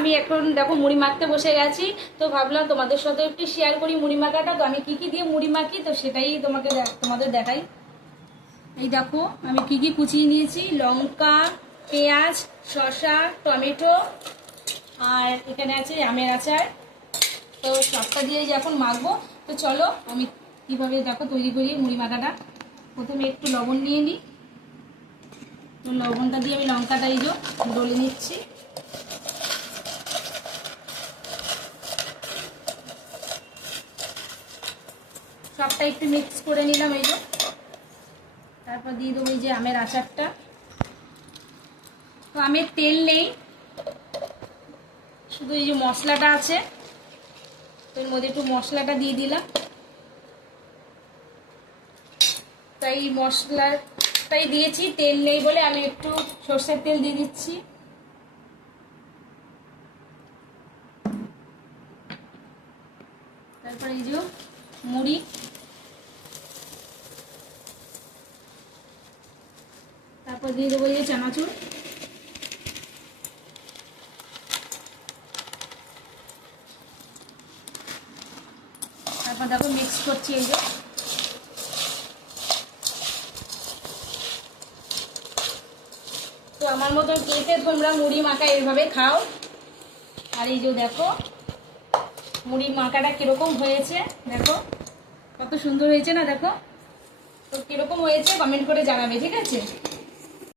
আমি এখন দেখো মুড়ি মাখতে বসে গেছি। তো ভাবলাম তোমাদের সাথে একটু শেয়ার করি মুড়ি মাখাটা। তো আমি কি কি দিয়ে মুড়ি মাখি তো সেটাই তোমাদের দেখাই। এই দেখো আমি কি কি কুচিয়ে নিয়েছি, লঙ্কা, পেঁয়াজ, শসা, টমেটো, আর এখানে আছে আমের আচার। তো সবটা দিয়ে এখন মাখবো। তো চলো আমি কীভাবে দেখো তৈরি করি মুড়ি মাখাটা। প্রথমে একটু লবণ নিয়ে নিই। তো লবণটা দিয়ে আমি লঙ্কাটা এই যে ডলে নিচ্ছি। সবটা একটু মিক্স করে নিলাম এই যে। তারপর দিয়ে দেবো এই যে আমের আচারটা। তো আমের তেল নেই, শুধু এই যে মশলাটা আছে, তো এর মধ্যে একটু মশলাটা দিয়ে দিলাম। তাই মশলাটাই দিয়েছি, তেল নেই বলে আমি একটু সর্ষের তেল দিয়ে দিচ্ছি। তারপর এই যে মুড়ি, তারপর দিয়ে দেবো এই যে চানাচুর। তারপর দেখো মিক্স করছি এই যে। তো আমার মতন কেটে তোমরা মুড়ি মাখা এইভাবে খাও। আর এই যে দেখো মুড়ি মাখাটা কিরকম হয়েছে, দেখো কত সুন্দর হয়েছে না, দেখো। তো কিরকম হয়েছে কমেন্ট করে জানাবে, ঠিক আছে।